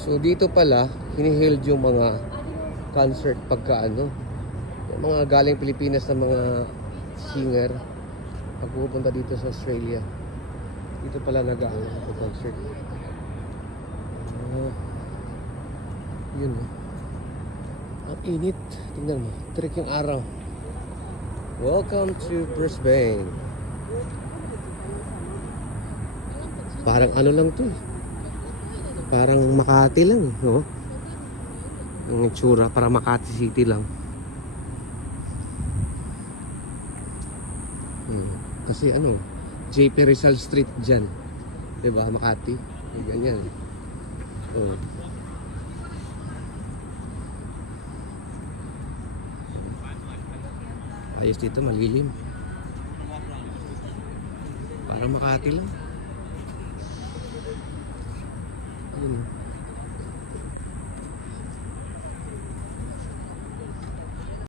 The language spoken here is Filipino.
So dito pala, hiniheld yung mga concert pagka ano. Yung mga galing Pilipinas na mga singer pagpupunta dito sa Australia. Dito pala nag-concert. Yun. Ang init. Tingnan mo. Trick yung araw. Welcome to Brisbane. Parang ano lang to eh. Parang Makati lang, no? Ang itsura, para Makati City lang. Kasi ano, JP Rizal Street dyan. Diba, Makati? Ganyan. Oh. Ayos dito, malilim. Parang Makati lang. Yun.